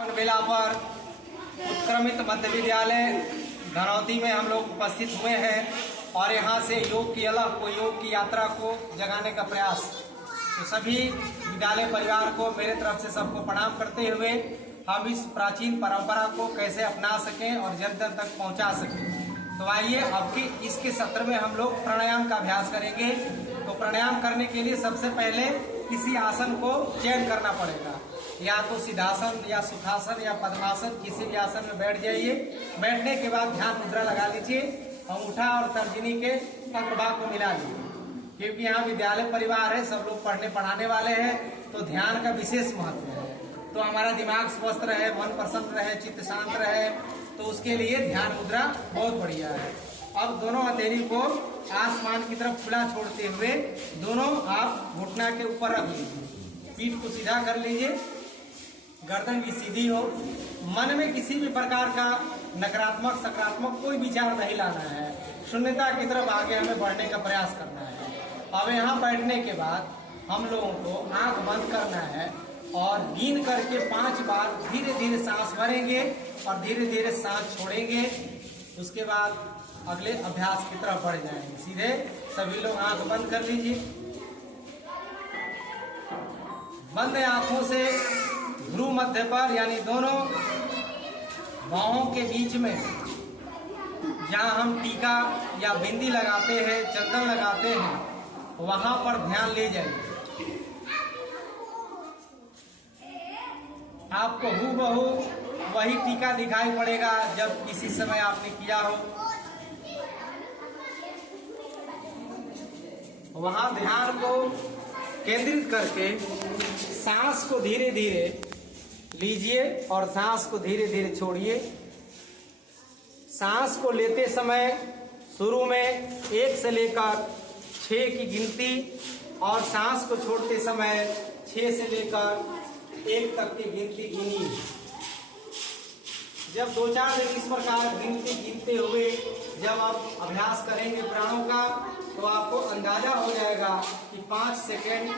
बेला पर उत्क्रमित मध्य विद्यालय धनौती में हम लोग उपस्थित हुए हैं और यहाँ से योग की अलग को योग की यात्रा को जगाने का प्रयास। तो सभी विद्यालय परिवार को मेरे तरफ से सबको प्रणाम करते हुए हम इस प्राचीन परंपरा को कैसे अपना सकें और जन जन तक पहुँचा सकें। तो आइए अब के इसके सत्र में हम लोग प्राणायाम का अभ्यास करेंगे। तो प्राणायाम करने के लिए सबसे पहले किसी आसन को चयन करना पड़ेगा, या तो सिद्धासन या सुखासन या पद्मासन, किसी भी आसन में बैठ जाइए। बैठने के बाद ध्यान मुद्रा लगा लीजिए, अंगूठा और तर्जनी के अग्रभाग को मिला लीजिए। क्योंकि यहाँ विद्यालय परिवार है, सब लोग पढ़ने पढ़ाने वाले हैं, तो ध्यान का विशेष महत्व है। तो हमारा दिमाग स्वस्थ रहे, मन प्रसन्न रहे, चित्त शांत रहे, तो उसके लिए ध्यान मुद्रा बहुत बढ़िया है। अब दोनों हथेली को आसमान की तरफ खुला छोड़ते हुए दोनों आप घुटना के ऊपर रख लीजिए, पीठ को सीधा कर लीजिए, गर्दन भी सीधी हो। मन में किसी भी प्रकार का नकारात्मक सकारात्मक कोई विचार नहीं लाना है, शून्यता की तरफ आगे हमें बढ़ने का प्रयास करना है। अब यहाँ बैठने के बाद हम लोगों को आंख बंद करना है और गिन करके 5 बार धीरे धीरे सांस भरेंगे और धीरे धीरे सांस छोड़ेंगे। उसके बाद अगले अभ्यास की तरफ बढ़ जाएंगे। सीधे सभी लोग आंख बंद कर लीजिए। बंद आंखों से ध्रुव मध्य पर, यानी दोनों बाहों के बीच में जहां हम टीका या बिंदी लगाते हैं, चंदन लगाते हैं, वहां पर ध्यान ले जाइए। आपको हूबहू वही टीका दिखाई पड़ेगा जब किसी समय आपने किया हो। वहां ध्यान को केंद्रित करके सांस को धीरे धीरे लीजिए और सांस को धीरे धीरे छोड़िए। सांस को लेते समय शुरू में 1 से लेकर 6 की गिनती और सांस को छोड़ते समय 6 से लेकर 1 तक की गिनती गिनिए। जब 2-4 दिन इस प्रकार गिनते हुए जब आप अभ्यास करेंगे प्राणों का, तो आपको अंदाजा हो जाएगा कि 5 सेकेंड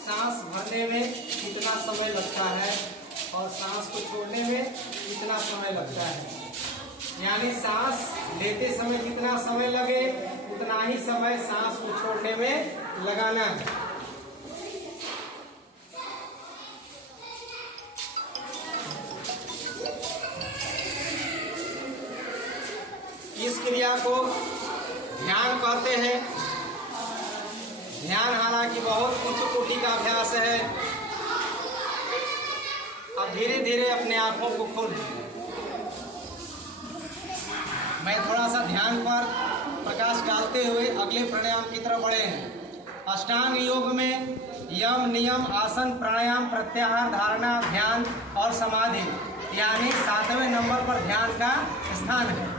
सांस भरने में कितना समय लगता है और सांस को छोड़ने में कितना समय लगता है। यानी सांस लेते समय जितना समय लगे उतना ही समय सांस को छोड़ने में लगाना है। इस क्रिया को ध्यान कहते हैं। ध्यान हालांकि बहुत उच्च कोटि का अभ्यास है। अब धीरे धीरे अपने आंखों को खोल दीजिए। मैं थोड़ा सा ध्यान पर प्रकाश डालते हुए अगले प्राणायाम की तरफ बढ़े हैं। अष्टांग योग में यम, नियम, आसन, प्राणायाम, प्रत्याहार, धारणा, ध्यान और समाधि, यानी 7वें नंबर पर ध्यान का स्थान है।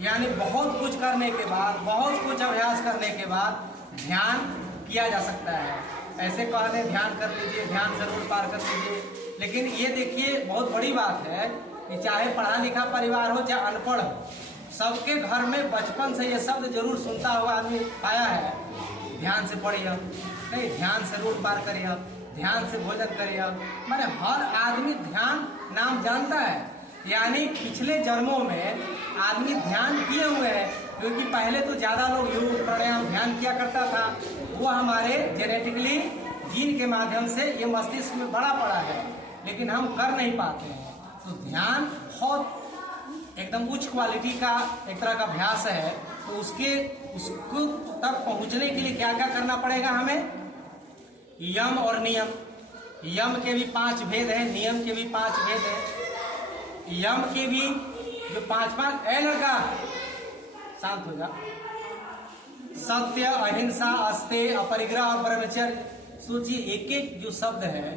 यानी बहुत कुछ करने के बाद, बहुत कुछ अभ्यास करने के बाद ध्यान किया जा सकता है। ऐसे कहने ध्यान कर लीजिए, ध्यान जरूर पार कर लीजिए, लेकिन ये देखिए बहुत बड़ी बात है कि चाहे पढ़ा लिखा परिवार हो चाहे अनपढ़ हो, सबके घर में बचपन से ये शब्द जरूर सुनता हुआ आदमी आया है, ध्यान से पढ़िए, नहीं ध्यान से रोड पार करिए, ध्यान से भोजन करिए। माने हर आदमी ध्यान नाम जानता है। यानी पिछले जन्मों में आदमी ध्यान किए हुए हैं, क्योंकि पहले तो ज्यादा लोग योग प्राणायाम ध्यान किया करता था। वो हमारे जेनेटिकली जीन के माध्यम से ये मस्तिष्क में बड़ा पड़ा है, लेकिन हम कर नहीं पाते हैं। तो ध्यान बहुत एकदम उच्च क्वालिटी का एक तरह का अभ्यास है। तो उसको तक पहुंचने के लिए क्या क्या करना पड़ेगा हमें? यम और नियम। यम के भी 5 भेद हैं, नियम के भी 5 भेद हैं। यम के भी जो 5 ए लड़का शांत हो जा, सत्य, अहिंसा, अस्तेय, अपरिग्रह, ब्रह्मचर्य। सोचिए एक एक जो शब्द है,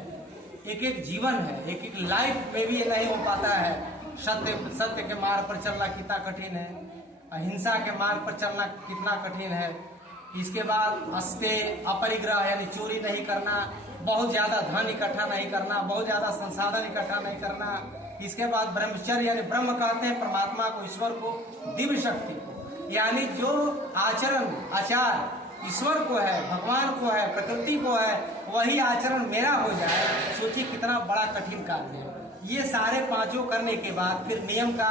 एक एक जीवन है, एक एक लाइफ में भी ये नहीं हो पाता है। सत्य के मार्ग पर चलना कितना कठिन है, अहिंसा के मार्ग पर चलना कितना कठिन है। इसके बाद अस्तेय, अपरिग्रह यानी चोरी नहीं करना, बहुत ज्यादा धन इकट्ठा नहीं करना, बहुत ज्यादा संसाधन इकट्ठा नहीं करना। इसके बाद ब्रह्मचर्य यानी ब्रह्म कहते हैं परमात्मा को, ईश्वर को, दिव्य शक्ति को, यानी जो आचार ईश्वर को है, भगवान को है, प्रकृति को है, वही आचरण मेरा हो जाए। सोचिए कितना बड़ा कठिन कार्य है। ये सारे पांचों करने के बाद फिर नियम का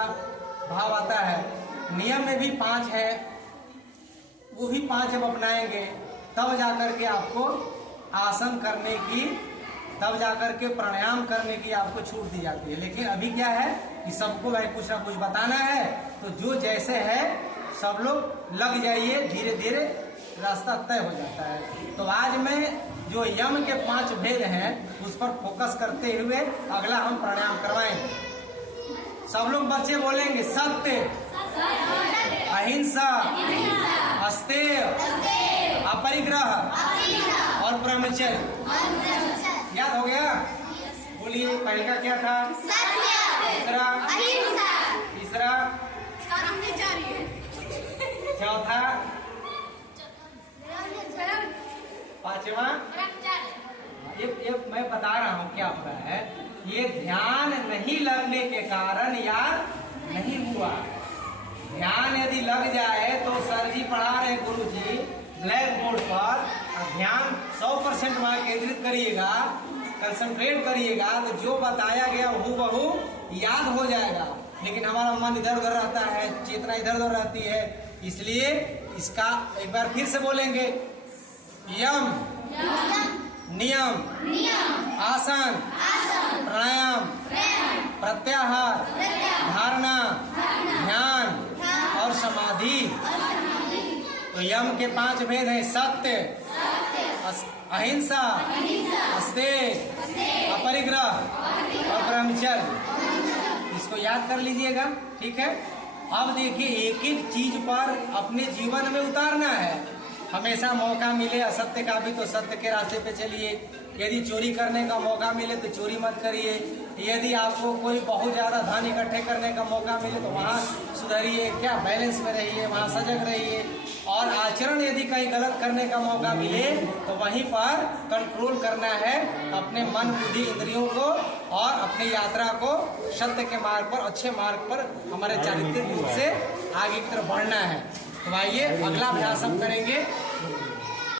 भाव आता है। नियम में भी 5 है, वो भी 5 जब अपनाएंगे तब जाकर के आपको आसन करने की, तब जाकर के प्राणायाम करने की आपको छूट दी जाती है। लेकिन अभी क्या है कि सबको भाई कुछ ना कुछ बताना है, तो जो जैसे है सब लोग लग जाइए, धीरे धीरे रास्ता तय हो जाता है। तो आज मैं जो यम के 5 भेद हैं उस पर फोकस करते हुए अगला हम प्राणायाम करवाएंगे। सब लोग बच्चे बोलेंगे सत्य, अहिंसा, अस्तेय, अपरिग्रह और ब्रह्मचर्य। याद हो गया? बोलिए, पहले का क्या था? दूसरा, तीसरा, चौथा, पांचवा। ये मैं बता रहा हूँ क्या हो रहा है। ये ध्यान नहीं लगने के कारण याद नहीं हुआ। ध्यान यदि लग जाए तो सर जी पढ़ा रहे, गुरु जी ब्लैक बोर्ड पर, ध्यान 100% वहां केंद्रित करिएगा, कंसंट्रेट करिएगा, तो जो बताया गया हूबहू याद हो जाएगा। लेकिन हमारा मन इधर उधर रहता है, चेतना इधर उधर रहती है। इसलिए इसका एक बार फिर से बोलेंगे, यम, नियम, आसन, प्राणायाम, प्रत्याहार, धारणा, ध्यान और समाधि। तो यम के 5 भेद हैं, सत्य, अहिंसा, अस्तेय, अपरिग्रह और ब्रह्मचर्य। इसको याद कर लीजिएगा, ठीक है। अब देखिए, एक एक चीज पर अपने जीवन में उतारना है। हमेशा मौका मिले असत्य का भी तो सत्य के रास्ते पे चलिए। यदि चोरी करने का मौका मिले तो चोरी मत करिए। यदि आपको कोई बहुत ज्यादा धन इकट्ठे करने का मौका मिले तो वहाँ सुधरिए, क्या बैलेंस में रहिए, वहाँ सजग रहिए। और आचरण यदि कहीं गलत करने का मौका मिले तो वहीं पर कंट्रोल करना है अपने मन, बुद्धि, इंद्रियों को, और अपनी यात्रा को सत्य के मार्ग पर, अच्छे मार्ग पर हमारे चारित्रिक रूप से आगे की तरफ बढ़ना है। तो आइए अगला अभ्यास हम करेंगे।